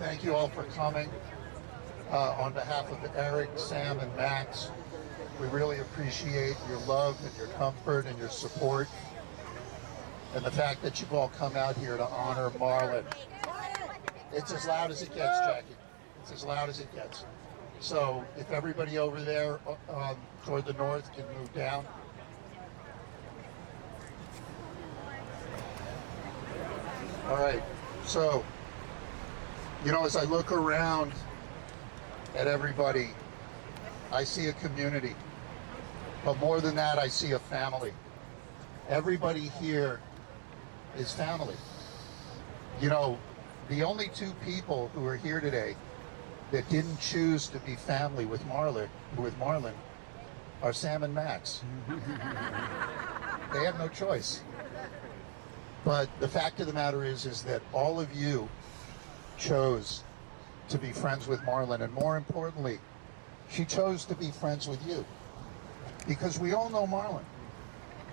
Thank you all for coming. On behalf of Eric, Sam, and Max, we really appreciate your love and your comfort and your support, and the fact that you've all come out here to honor Marlyn. It's as loud as it gets, Jackie. It's as loud as it gets. So if everybody over there toward the north can move down. All right, so, you know, as I look around at everybody, I see a community. But more than that, I see a family. Everybody here is family. You know, the only two people who are here today that didn't choose to be family with Marlyn are Sam and Max. They have no choice. But the fact of the matter is that all of you chose to be friends with Marlyn, and more importantly, she chose to be friends with you. Because we all know Marlyn.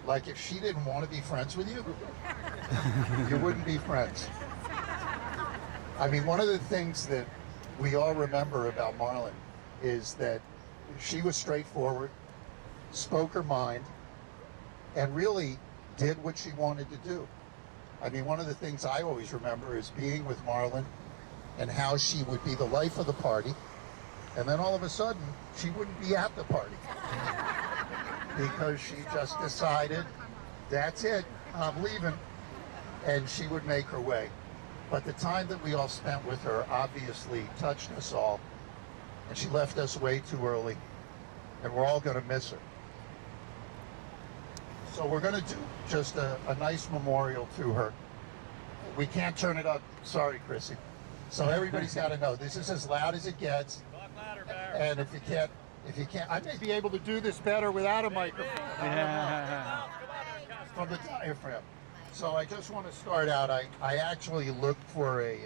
Like, if she didn't want to be friends with you, you wouldn't be friends. I mean, one of the things that we all remember about Marlyn is that she was straightforward, spoke her mind, and really did what she wanted to do. I mean, one of the things I always remember is being with Marlyn and how she would be the life of the party, and then all of a sudden, she wouldn't be at the party. Because she just decided, that's it, I'm leaving, and she would make her way. But the time that we all spent with her obviously touched us all, and she left us way too early, and we're all going to miss her. So we're going to do just a nice memorial to her. We can't turn it up, sorry, Chrissy. So everybody's got to know, this is as loud as it gets, and if you can't, I may be able to do this better without a microphone. From the diaphragm. So I just want to start out. I actually looked for a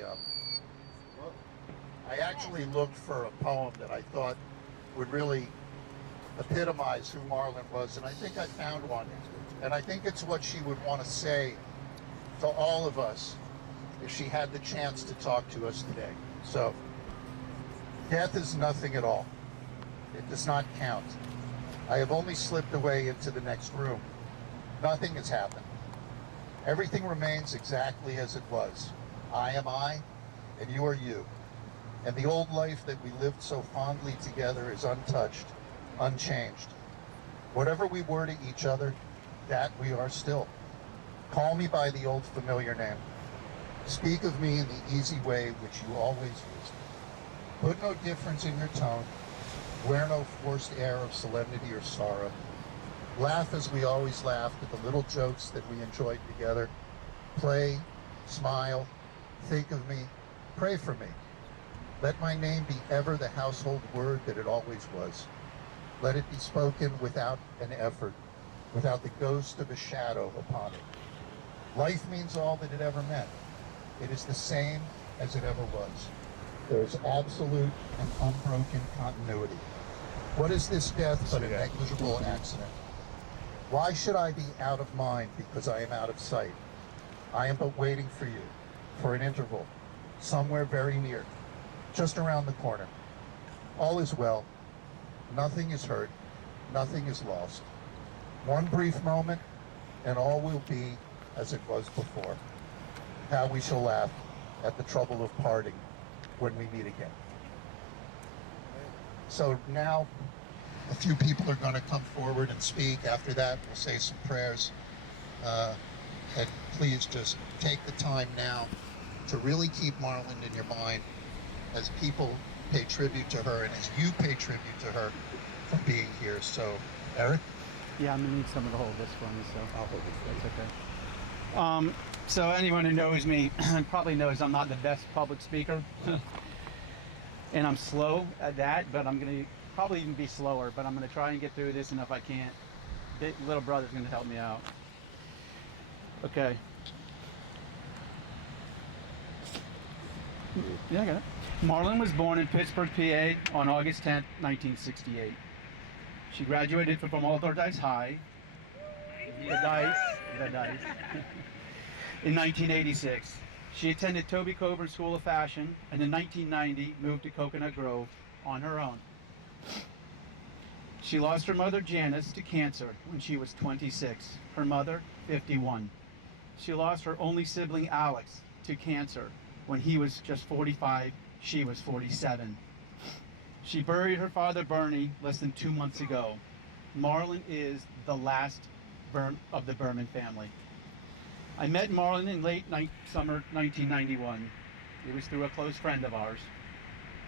poem that I thought would really epitomize who Marlyn was, and I think I found one. And I think it's what she would want to say to all of us if she had the chance to talk to us today. So, death is nothing at all. It does not count. I have only slipped away into the next room. Nothing has happened. Everything remains exactly as it was. I am I, and you are you. And the old life that we lived so fondly together is untouched, unchanged. Whatever we were to each other, that we are still. Call me by the old familiar name. Speak of me in the easy way which you always used. Put no difference in your tone. Wear no forced air of solemnity or sorrow. Laugh as we always laughed at the little jokes that we enjoyed together. Play, smile, think of me, pray for me. Let my name be ever the household word that it always was. Let it be spoken without an effort, without the ghost of a shadow upon it. Life means all that it ever meant. It is the same as it ever was. There is absolute and unbroken continuity. What is this death but a negligible accident? Why should I be out of mind because I am out of sight? I am but waiting for you, for an interval, somewhere very near, just around the corner. All is well. Nothing is hurt. Nothing is lost. One brief moment, and all will be as it was before. How we shall laugh at the trouble of parting when we meet again. So now, a few people are going to come forward and speak. After that, we'll say some prayers. And please just take the time now to really keep Marlyn in your mind as people pay tribute to her and as you pay tribute to her for being here. So, Eric? Yeah, I'm going to need someone to hold this for me, so I'll hold this. That's okay. So anyone who knows me probably knows I'm not the best public speaker. And I'm slow at that, but I'm going to probably even be slower, but I'm going to try and get through this, and if I can't, little brother's going to help me out. Okay. Yeah, I got it. Marlyn was born in Pittsburgh, PA on August 10th, 1968. She graduated from Alderdice High, the dice, in 1986. She attended Toby Coburn School of Fashion and in 1990 moved to Coconut Grove on her own. She lost her mother Janice to cancer when she was 26, her mother 51. She lost her only sibling Alex to cancer when he was just 45, she was 47. She buried her father Bernie less than 2 months ago. Marlyn is the last of the Berman family. I met Marlyn in summer 1991. It was through a close friend of ours.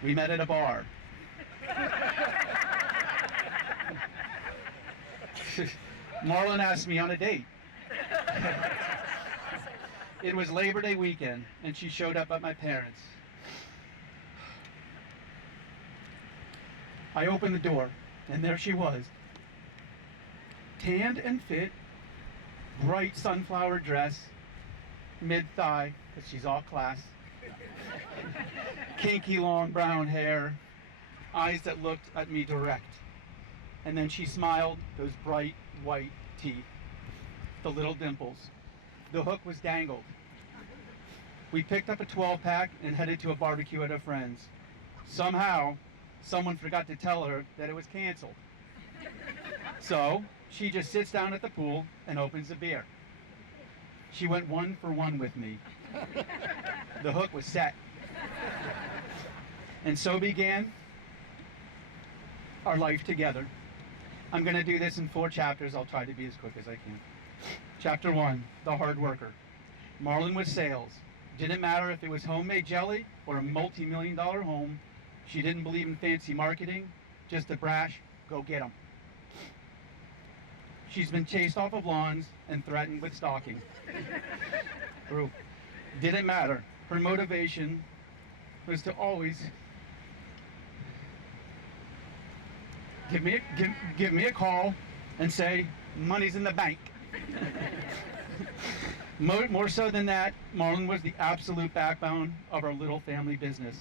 We met at a bar. Marlyn asked me on a date. It was Labor Day weekend, and she showed up at my parents'. I opened the door, and there she was. Tanned and fit, bright sunflower dress, mid-thigh, because she's all class. Kinky long brown hair, eyes that looked at me direct. And then she smiled, those bright white teeth, the little dimples. The hook was dangled. We picked up a 12-pack and headed to a barbecue at a friend's. Somehow, someone forgot to tell her that it was canceled. So, she just sits down at the pool and opens a beer. She went 1 for 1 with me. The hook was set. And so began our life together. I'm going to do this in 4 chapters. I'll try to be as quick as I can. Chapter 1, the hard worker. Marlyn was sales. Didn't matter if it was homemade jelly or a multi-million-dollar home. She didn't believe in fancy marketing, just a brash, go get 'em. She's been chased off of lawns and threatened with stalking. Didn't matter. Her motivation was to always give me a call and say, money's in the bank. More so than that, Marlyn was the absolute backbone of our little family business.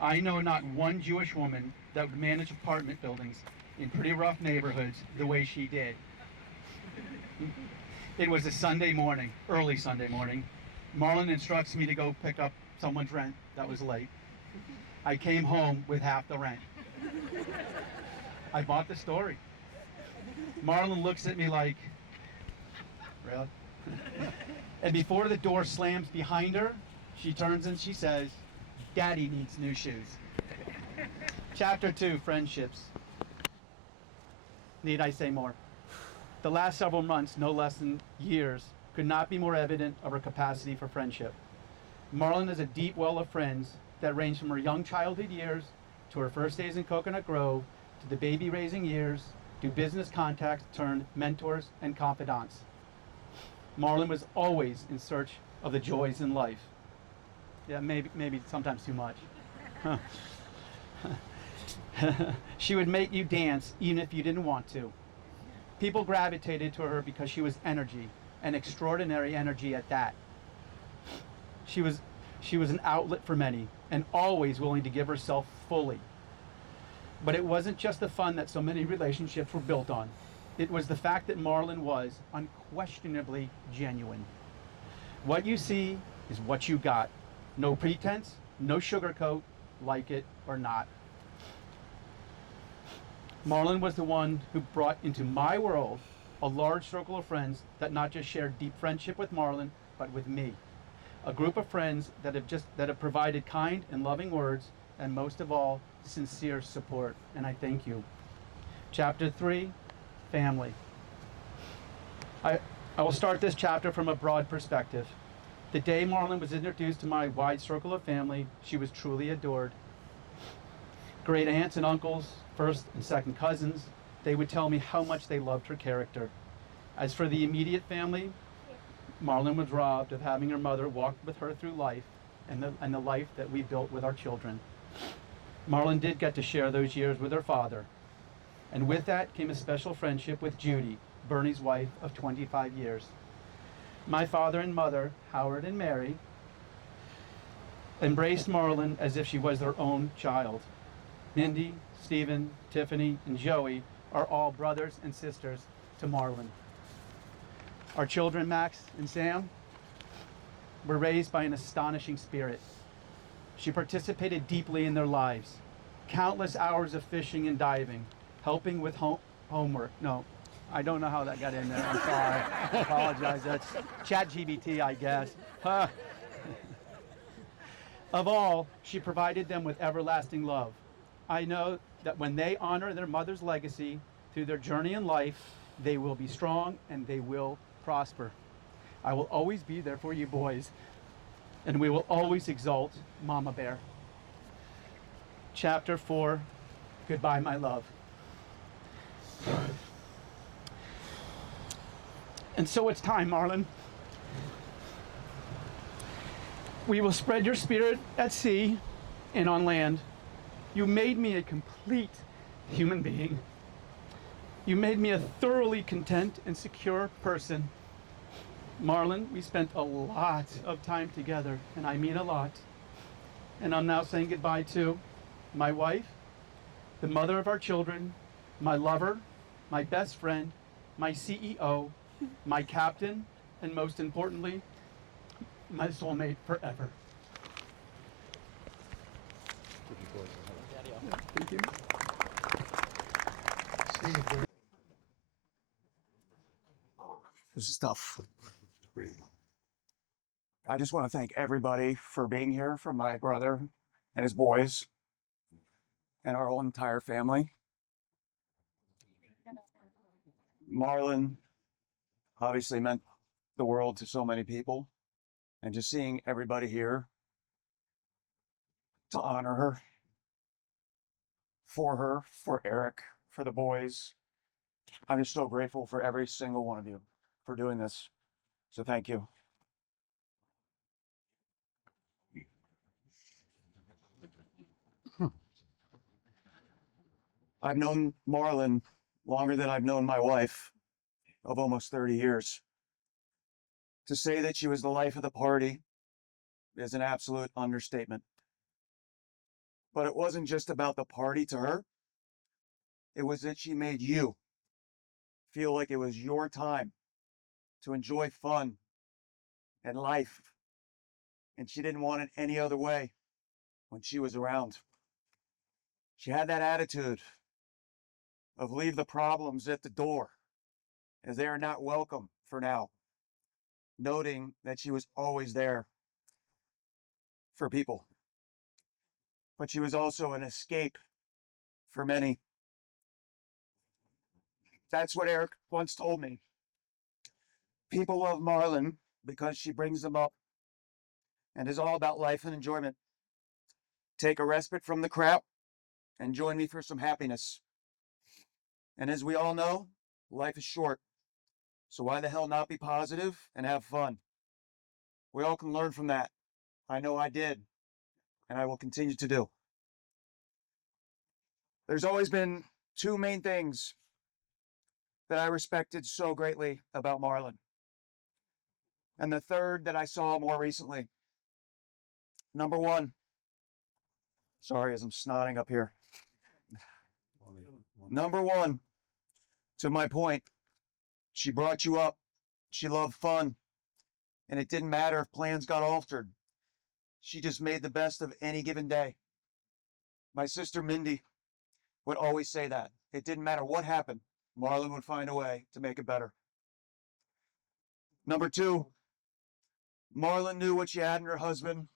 I know not one Jewish woman that would manage apartment buildings in pretty rough neighborhoods the way she did. It was a Sunday morning, early Sunday morning. Marlyn instructs me to go pick up someone's rent that was late. I came home with half the rent. I bought the story. Marlyn looks at me like, really? And before the door slams behind her, she turns and she says, Daddy needs new shoes. Chapter 2, friendships. Need I say more? The last several months, no less than years, could not be more evident of her capacity for friendship. Marlyn has a deep well of friends that range from her young childhood years to her first days in Coconut Grove to the baby raising years to business contacts turned mentors and confidants. Marlyn was always in search of the joys in life. Yeah, maybe sometimes too much. She would make you dance even if you didn't want to. People gravitated to her because she was energy, and extraordinary energy at that. She was an outlet for many, and always willing to give herself fully. But it wasn't just the fun that so many relationships were built on. It was the fact that Marlyn was unquestionably genuine. What you see is what you got. No pretense, no sugarcoat, like it or not. Marlyn was the one who brought into my world a large circle of friends that not just shared deep friendship with Marlyn, but with me. A group of friends that have provided kind and loving words, and most of all, sincere support. And I thank you. Chapter 3, family. I will start this chapter from a broad perspective. The day Marlyn was introduced to my wide circle of family, she was truly adored. Great aunts and uncles, first and second cousins, they would tell me how much they loved her character. As for the immediate family, Marlyn was robbed of having her mother walk with her through life and the life that we built with our children. Marlyn did get to share those years with her father. And with that came a special friendship with Judy, Bernie's wife of 25 years. My father and mother, Howard and Mary, embraced Marlyn as if she was their own child. Mindy, Stephen, Tiffany, and Joey are all brothers and sisters to Marlyn. Our children, Max and Sam, were raised by an astonishing spirit. She participated deeply in their lives. Countless hours of fishing and diving, helping with homework. No, I don't know how that got in there. I'm sorry. I apologize. That's ChatGPT, I guess. Huh. Of all, she provided them with everlasting love. I know that when they honor their mother's legacy through their journey in life, they will be strong and they will prosper. I will always be there for you boys, and we will always exalt Mama Bear. Chapter 4, Goodbye, My Love. And so it's time, Marlyn. We will spread your spirit at sea and on land. You made me a complete human being. You made me a thoroughly content and secure person. Marlyn, we spent a lot of time together, and I mean a lot. And I'm now saying goodbye to my wife, the mother of our children, my lover, my best friend, my CEO, my captain, and most importantly, my soulmate forever. Thank you. Steve, This is tough. I just want to thank everybody for being here, from my brother and his boys and our whole entire family. Marlyn obviously meant the world to so many people, and just seeing everybody here to honor her, for Eric, for the boys. I'm just so grateful for every single one of you for doing this. So thank you. I've known Marlyn longer than I've known my wife, of almost 30 years. To say that she was the life of the party is an absolute understatement. But it wasn't just about the party to her. It was that she made you feel like it was your time to enjoy fun and life. And she didn't want it any other way when she was around. She had that attitude of leave the problems at the door, as they are not welcome for now, noting that she was always there for people. But she was also an escape for many. That's what Eric once told me. People love Marlyn because she brings them up and is all about life and enjoyment. Take a respite from the crap and join me for some happiness. And as we all know, life is short. So why the hell not be positive and have fun? We all can learn from that. I know I did, and I will continue to do. There's always been two main things that I respected so greatly about Marlyn. And the third that I saw more recently. Number one, sorry as I'm snotting up here. Number one, to my point, she brought you up. She loved fun. And it didn't matter if plans got altered. She just made the best of any given day. My sister Mindy would always say that. It didn't matter what happened, Marlyn would find a way to make it better. Number two, Marlyn knew what she had in her husband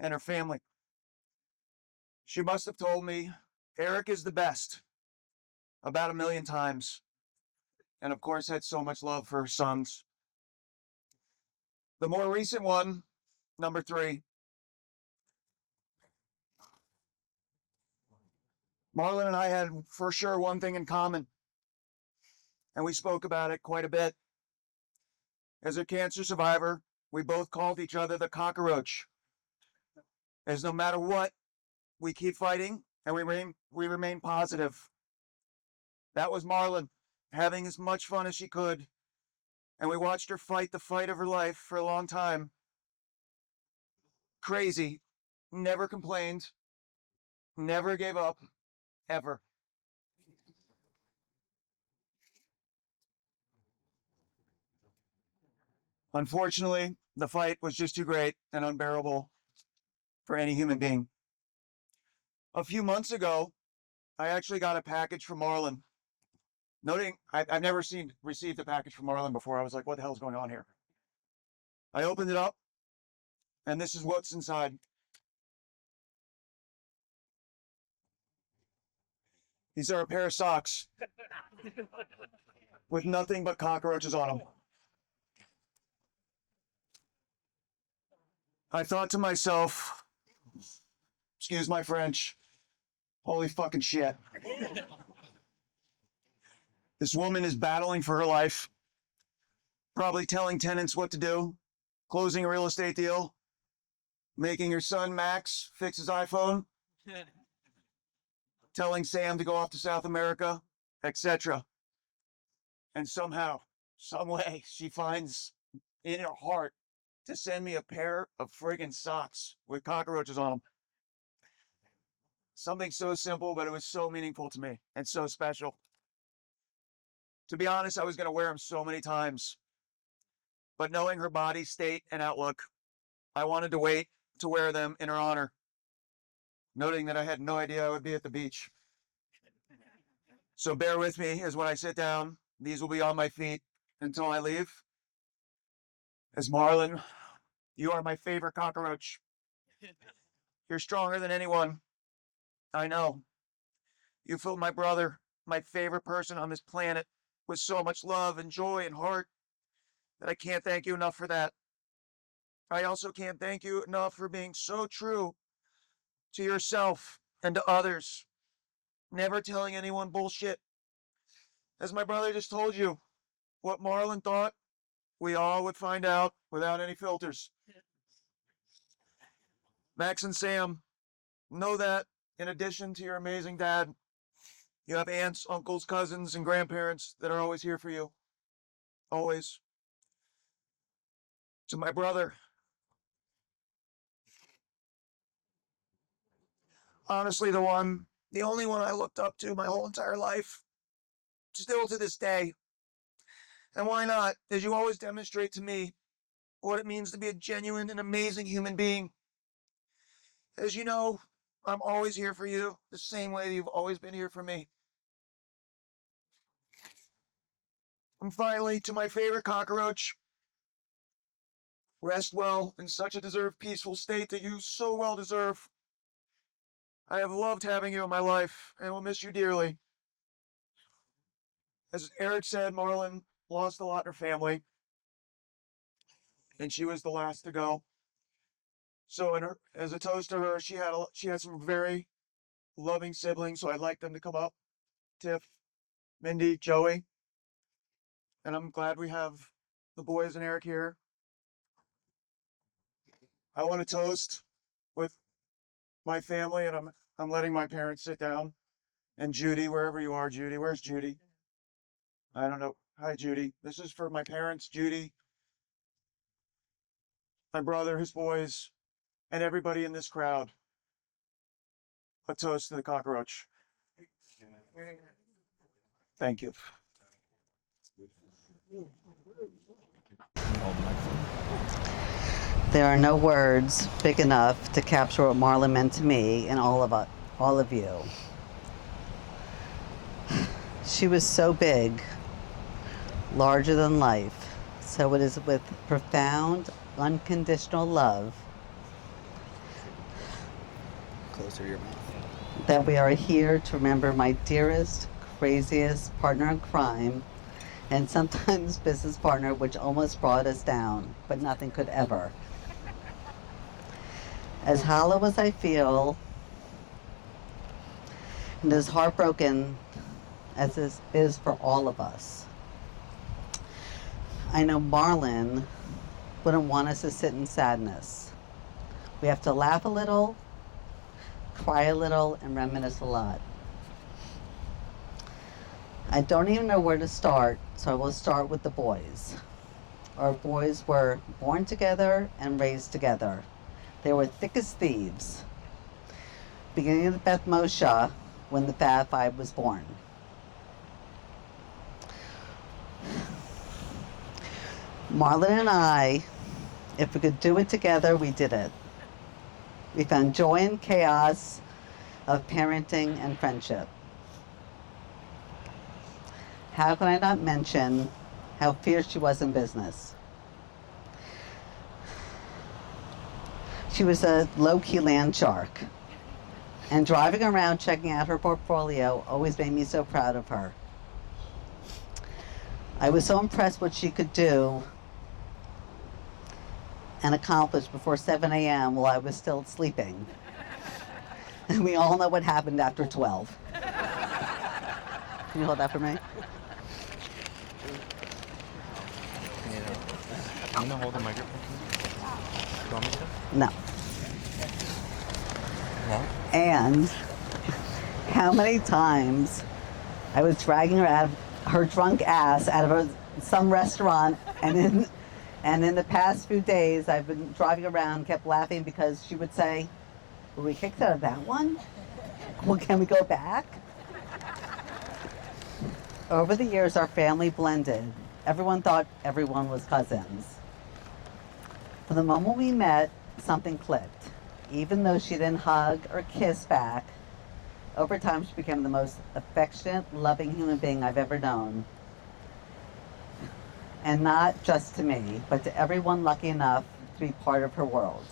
and her family. She must have told me, Eric is the best, about 1,000,000 times. And of course, had so much love for her sons. The more recent one, number three, Marlyn and I had for sure one thing in common, and we spoke about it quite a bit. As a cancer survivor, we both called each other the cockroach. As no matter what, we keep fighting and we remain positive. That was Marlyn, having as much fun as she could, and we watched her fight the fight of her life for a long time. Crazy, never complained, never gave up, ever. Unfortunately, the fight was just too great and unbearable for any human being. A few months ago, I actually got a package from Marlyn. Noting, I've never received a package from Marlyn before. I was like, what the hell is going on here? I opened it up, and this is what's inside. These are a pair of socks with nothing but cockroaches on them. I thought to myself, excuse my French, holy fucking shit. This woman is battling for her life, probably telling tenants what to do, closing a real estate deal, making her son Max fix his iPhone, telling Sam to go off to South America, etc. And somehow, some way, she finds in her heart to send me a pair of friggin' socks with cockroaches on them. Something so simple, but it was so meaningful to me and so special. To be honest, I was going to wear them so many times. But knowing her body state and outlook, I wanted to wait to wear them in her honor, noting that I had no idea I would be at the beach. So bear with me as when I sit down, these will be on my feet until I leave. As Marlyn, you are my favorite cockroach. You're stronger than anyone. I know. You filled my brother, my favorite person on this planet, with so much love and joy and heart that I can't thank you enough for that. I also can't thank you enough for being so true to yourself and to others, never telling anyone bullshit. As my brother just told you, what Marlyn thought, we all would find out without any filters. Max and Sam, know that in addition to your amazing dad, you have aunts, uncles, cousins, and grandparents that are always here for you. Always. To my brother, honestly, the only one I looked up to my whole entire life, still to this day. And why not? As you always demonstrate to me what it means to be a genuine and amazing human being. As you know, I'm always here for you, the same way you've always been here for me. And finally, to my favorite cockroach, rest well in such a deserved peaceful state that you so well deserve. I have loved having you in my life and will miss you dearly. As Eric said, Marlyn lost a lot in her family, and she was the last to go. So, as a toast to her, she had some very loving siblings. So I'd like them to come up, Tiff, Mindy, Joey, and I'm glad we have the boys and Eric here. I want to toast with my family, and I'm letting my parents sit down. And Judy, wherever you are, Judy, where's Judy? I don't know. Hi, Judy. This is for my parents, Judy, my brother, his boys, and everybody in this crowd. A toast to the cockroach. Thank you. There are no words big enough to capture what Marlyn meant to me and all of you. She was so big, larger than life. So it is with profound, unconditional love Closer to your mouth. that we are here to remember my dearest, craziest partner in crime and sometimes business partner, which almost brought us down, but nothing could ever. As hollow as I feel, and as heartbroken as this is for all of us, I know Marlyn wouldn't want us to sit in sadness. We have to laugh a little, cry a little, and reminisce a lot. I don't even know where to start, so I will start with the boys. Our boys were born together and raised together. They were thick as thieves, beginning with Beth Moshe when the Fab Five was born. Marlyn and I, if we could do it together, we did it. We found joy in chaos of parenting and friendship. How can I not mention how fierce she was in business? She was a low-key land shark, and driving around checking out her portfolio always made me so proud of her. I was so impressed what she could do and accomplish before 7 a.m. while I was still sleeping. And we all know what happened after 12. Can you hold that for me? Can you hold the microphone? Do you want me to? No. No? And how many times I was dragging her drunk ass out of some restaurant, and in the past few days I've been driving around, kept laughing because she would say, "Were we kicked out of that one? Well, can we go back?" Over the years, our family blended. Everyone thought everyone was cousins. From the moment we met, something clicked. Even though she didn't hug or kiss back, over time she became the most affectionate, loving human being I've ever known. And not just to me, but to everyone lucky enough to be part of her world.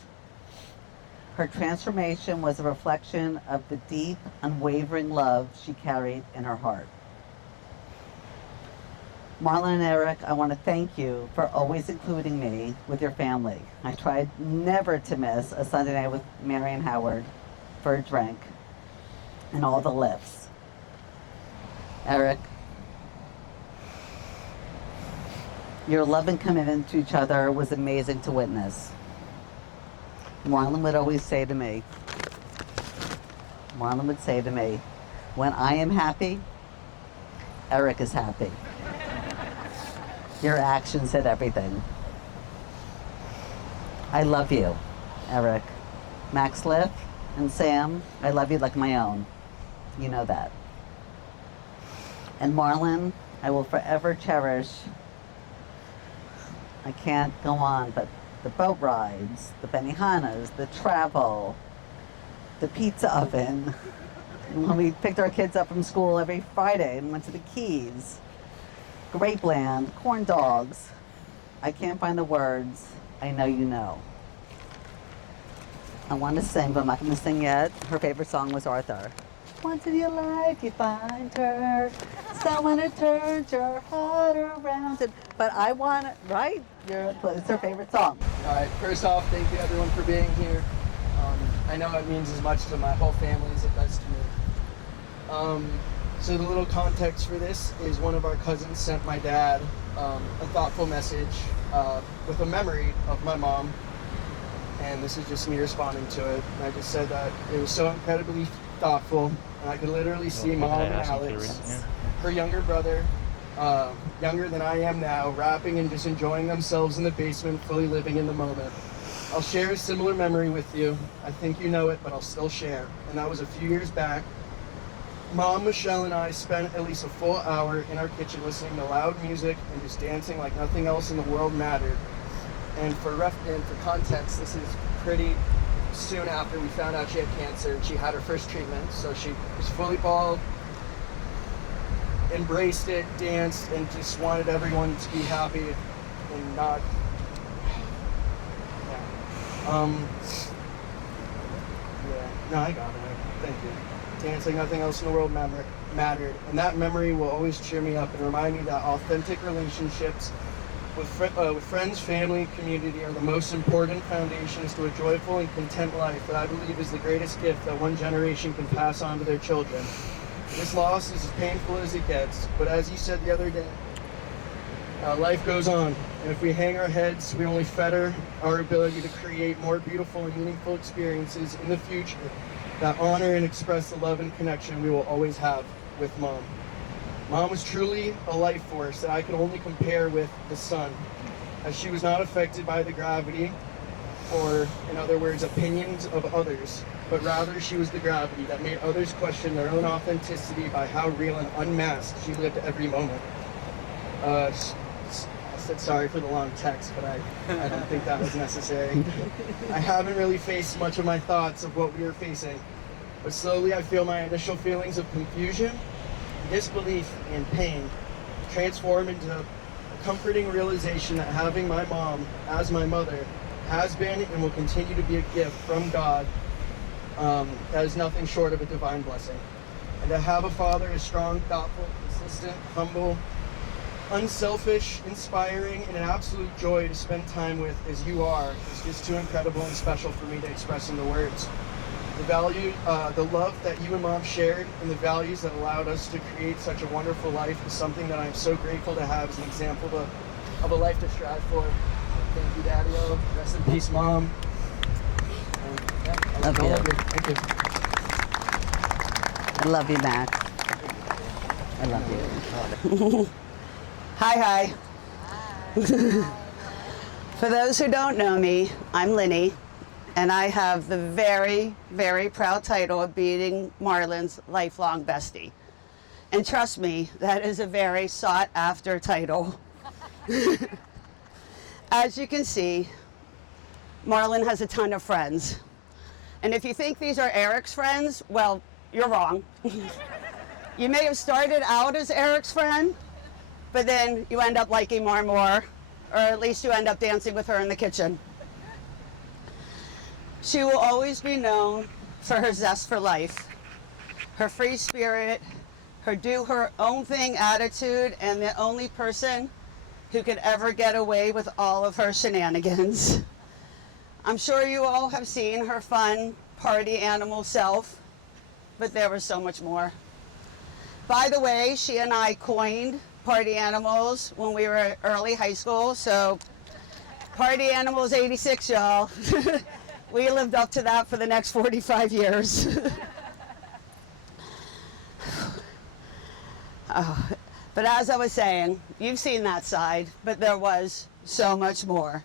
Her transformation was a reflection of the deep, unwavering love she carried in her heart. Marlyn and Eric, I want to thank you for always including me with your family. I tried never to miss a Sunday night with Mary and Howard for a drink and all the Liffs. Eric, your love and commitment to each other was amazing to witness. Marlyn would always say to me, when I am happy, Eric is happy. Your actions said everything. I love you, Eric. Max, Liff, and Sam, I love you like my own. You know that. And Marlyn, I will forever cherish, I can't go on, but the boat rides, the Benihanas, the travel, the pizza oven, and when we picked our kids up from school every Friday and went to the Keys, Grapeland, corn dogs. I can't find the words. I know you know. I want to sing, but I'm not going to sing yet. Her favorite song was Arthur. Once in your life you find her, someone who turns your heart around. But I want it, right? It's her favorite song. All right, first off, thank you everyone for being here. I know it means as much to my whole family as it does to me. So the little context for this is one of our cousins sent my dad a thoughtful message with a memory of my mom, and this is just me responding to it. And I just said that it was so incredibly thoughtful, and I could literally see Mom and Alex, her younger brother, younger than I am now, rapping and just enjoying themselves in the basement, fully living in the moment. I'll share a similar memory with you. I think you know it, but I'll still share. And that was a few years back. Mom, Michelle, and I spent at least a full hour in our kitchen listening to loud music and just dancing like nothing else in the world mattered. And for context, this is pretty soon after we found out she had cancer and she had her first treatment. So she was fully bald, embraced it, danced, and just wanted everyone to be happy and not. Yeah. No, I got it. Thank you. Dancing, nothing else in the world mattered. And that memory will always cheer me up and remind me that authentic relationships with friends, family, community are the most important foundations to a joyful and content life that I believe is the greatest gift that one generation can pass on to their children. This loss is as painful as it gets, but as you said the other day, life goes on, and if we hang our heads, we only fetter our ability to create more beautiful and meaningful experiences in the future that honor and express the love and connection we will always have with Mom. Mom was truly a life force that I could only compare with the sun, as she was not affected by the gravity, or in other words, opinions of others, but rather she was the gravity that made others question their own authenticity by how real and unmasked she lived every moment. said sorry for the long text, but I don't think that was necessary. I haven't really faced much of my thoughts of what we were facing, but slowly I feel my initial feelings of confusion, disbelief, and pain transform into a comforting realization that having my mom as my mother has been and will continue to be a gift from God that is nothing short of a divine blessing. And to have a father is strong, thoughtful, consistent, humble, unselfish, inspiring, and an absolute joy to spend time with as you are is just too incredible and special for me to express in the words. The love that you and Mom shared and the values that allowed us to create such a wonderful life is something that I'm so grateful to have as an example of a life to strive for. Thank you, Daddy-O. Rest in peace, Mom. And, yeah, I Love you. Thank you. I love you, Max. I love you. Hi. For those who don't know me, I'm Linny, and I have the very, very proud title of being Marlyn's lifelong bestie. And trust me, that is a very sought after title. As you can see, Marlyn has a ton of friends. And if you think these are Eric's friends, well, you're wrong. You may have started out as Eric's friend, but then you end up liking Mar more, or at least you end up dancing with her in the kitchen. She will always be known for her zest for life, her free spirit, her do her own thing attitude, and the only person who could ever get away with all of her shenanigans. I'm sure you all have seen her fun party animal self, but there was so much more. By the way, she and I coined party animals when we were at early high school, so party animals 86, y'all. We lived up to that for the next 45 years. But as I was saying, you've seen that side, but there was so much more.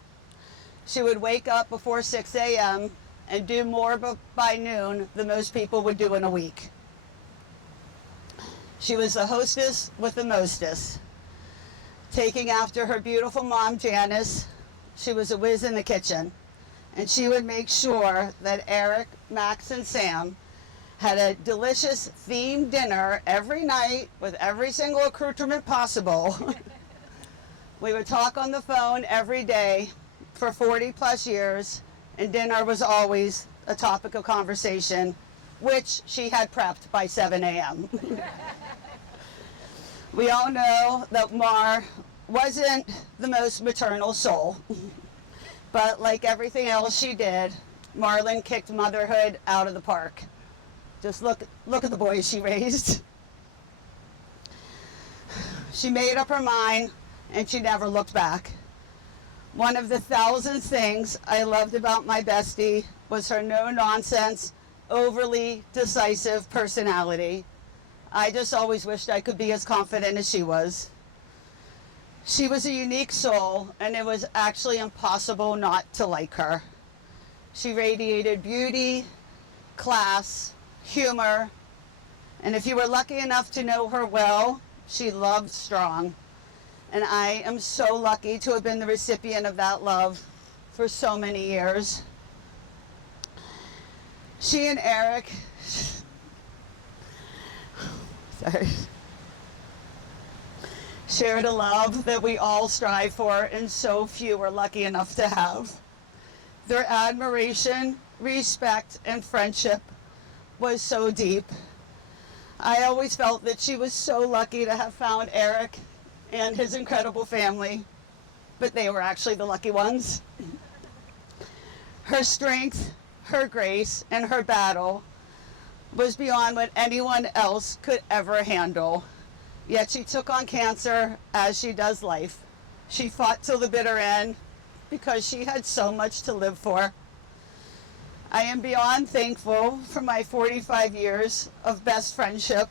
She would wake up before 6 a.m. and do more by noon than most people would do in a week. She was the hostess with the mostest. Taking after her beautiful mom, Janice, she was a whiz in the kitchen. And she would make sure that Eric, Max, and Sam had a delicious themed dinner every night with every single accoutrement possible. We would talk on the phone every day for 40 plus years, and dinner was always a topic of conversation, which she had prepped by 7 a.m. We all know that Mar wasn't the most maternal soul, but like everything else she did, Marlyn kicked motherhood out of the park. Just look at the boys she raised. She made up her mind, and she never looked back. One of the thousand things I loved about my bestie was her no-nonsense, overly decisive personality. I just always wished I could be as confident as she was. She was a unique soul, and it was actually impossible not to like her. She radiated beauty, class, humor, and if you were lucky enough to know her well, she loved strong. And I am so lucky to have been the recipient of that love for so many years. She and Eric, shared a love that we all strive for and so few are lucky enough to have. Their admiration, respect, and friendship was so deep. I always felt that she was so lucky to have found Eric and his incredible family, but they were actually the lucky ones. Her strength, her grace, and her battle was beyond what anyone else could ever handle. Yet she took on cancer as she does life. She fought till the bitter end because she had so much to live for. I am beyond thankful for my 45 years of best friendship,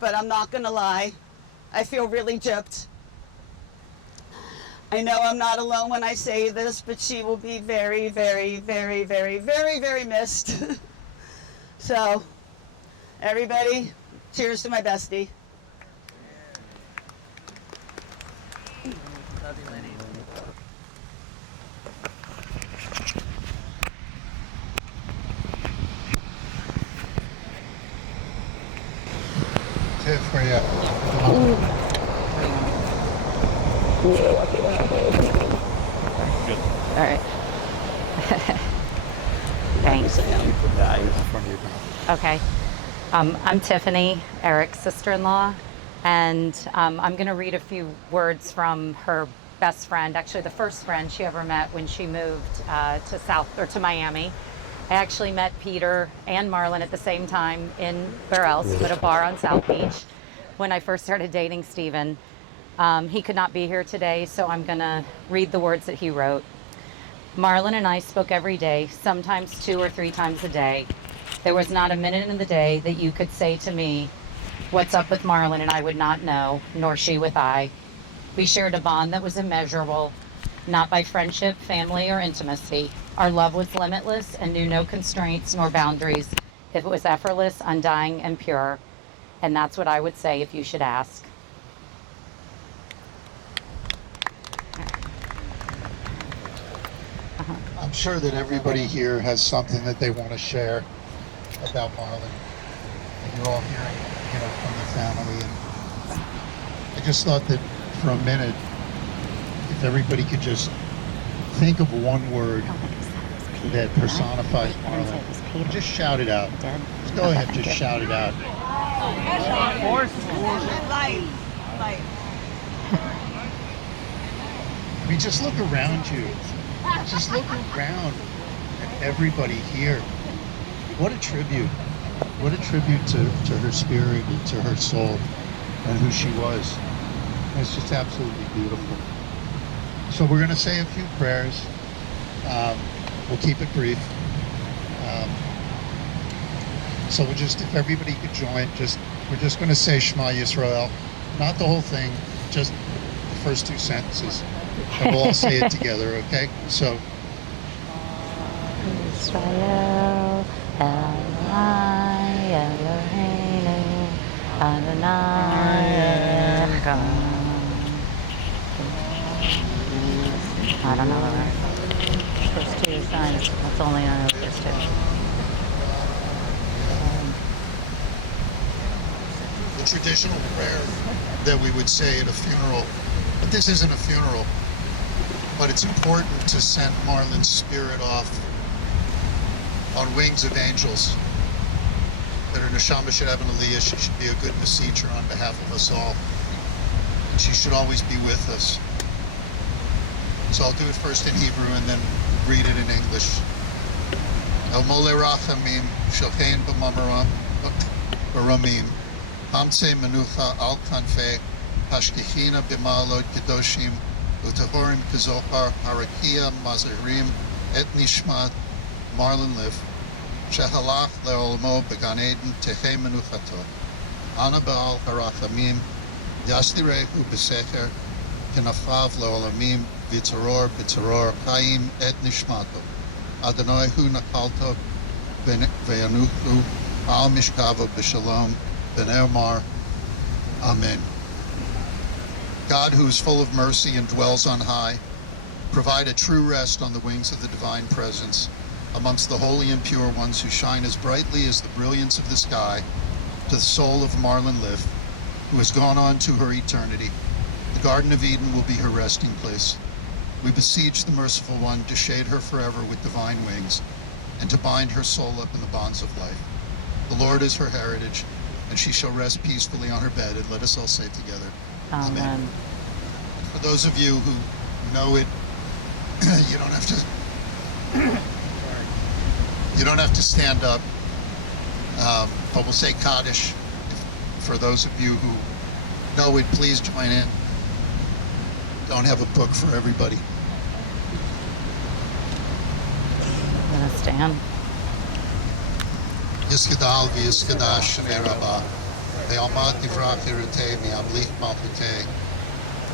but I'm not gonna lie, I feel really gypped. I know I'm not alone when I say this, but she will be very, very, very, very, very, very missed. So, everybody, cheers to my bestie. Love you, ladies. Tiff, where you at? All right. Thanks. Okay. I'm Tiffany, Eric's sister-in-law, and I'm going to read a few words from her best friend, actually the first friend she ever met when she moved to Miami. I actually met Peter and Marlyn at the same time in where else but a bar on South Beach when I first started dating Steven. He could not be here today, so I'm going to read the words that he wrote. Marlyn and I spoke every day, sometimes 2 or 3 times a day. There was not a minute in the day that you could say to me, "What's up with Marlyn?" and I would not know, nor she with I. We shared a bond that was immeasurable, not by friendship, family, or intimacy. Our love was limitless and knew no constraints nor boundaries. It was effortless, undying, and pure. And that's what I would say if you should ask. I'm sure that everybody here has something that they want to share about Marlyn. And you're all hearing, from the family. And I just thought that for a minute, if everybody could just think of one word that personifies Marlyn, just shout it out. Just go ahead, just shout it out. I mean, just look around you. Just look around at everybody here. What a tribute. What a tribute to her spirit and to her soul and who she was. It's just absolutely beautiful. So we're going to say a few prayers. We'll keep it brief. So we'll just, if everybody could join, we're just going to say Shema Yisrael. Not the whole thing, just the first 2 sentences. And we'll all say it together, okay? So. Israel, Eloi, Eloheinu, Adonai Echad. I don't know the rest. First 2 signs. That's only on the first 2. The traditional prayer that we would say at a funeral, but this isn't a funeral, but it's important to send Marlyn's spirit off on wings of angels. That her neshama should have an aliyah. She should be a good beseecher on behalf of us all. And she should always be with us. So I'll do it first in Hebrew and then read it in English. El mole rachamim shalchein b'ramim hamtze menucha al kanfei hashkechina b'ma'alot kedoshim utahorim kezohar harakia mazerim et nishmat Marlyn Liff shehalach le'olamo began eden techei menuchato ana ba'al harachamim yaslirehu b'secher kenafav le'olamim v'tzoror chaim et nishmato Adonai hu nakalto ve'yanuchu al mishkavo b'shalom b'ne'omar Amen. God, who is full of mercy and dwells on high, provide a true rest on the wings of the divine presence amongst the holy and pure ones who shine as brightly as the brilliance of the sky to the soul of Marlyn Liff, who has gone on to her eternity. The Garden of Eden will be her resting place. We beseech the Merciful One to shade her forever with divine wings and to bind her soul up in the bonds of life. The Lord is her heritage, and she shall rest peacefully on her bed. And let us all say together, Amen. For those of you who know it, you don't have to stand up, but we'll say Kaddish. For those of you who know it, please join in. Don't have a book for everybody. I'm gonna stand. Yiskadal v'yiskadash shnei rabbah ve'almat nivrach irutei mi'amlich malchutei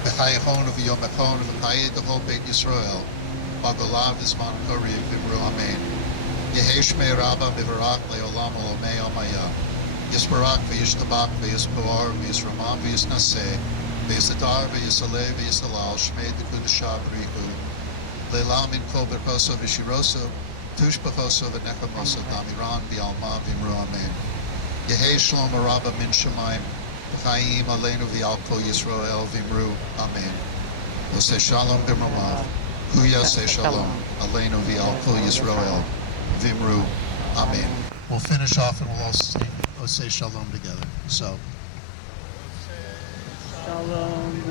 v'chayachon v'yomachon v'chayei d'chol beit Yisrael v'agolav v'zman koriv v'imru amen Yehi shmei rabbah mivarach le'olam olamei amaya Yisbarak v'yishtabak v'yisboar v'yisramam v'yisnaseh V'yisadar v'yisaleh v'yisalal shmei d'kudashah b'rihu le'lam min kol berchoso v'shiroso tush b'choso v'nechamoso damiran v'alma v'imru amen. Yehei shalom araba min shamayim v'chaim aleinu v'al kol Yisrael v'imru amen. Yosei shalom b'mromav hu yosei shalom aleinu v'al kol Yisrael v'imru amen. We'll finish off and we'll all say shalom together. So. Shalom,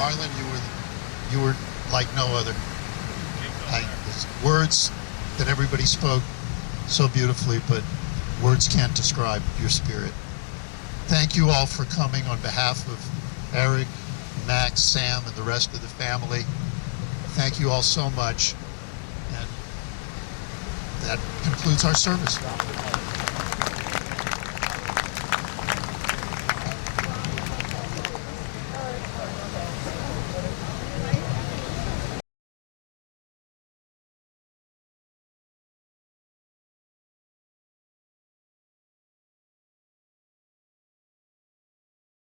Marlyn, you were like no other. It's words that everybody spoke so beautifully, but words can't describe your spirit. Thank you all for coming on behalf of Eric, Max, Sam, and the rest of the family. Thank you all so much. And that concludes our service.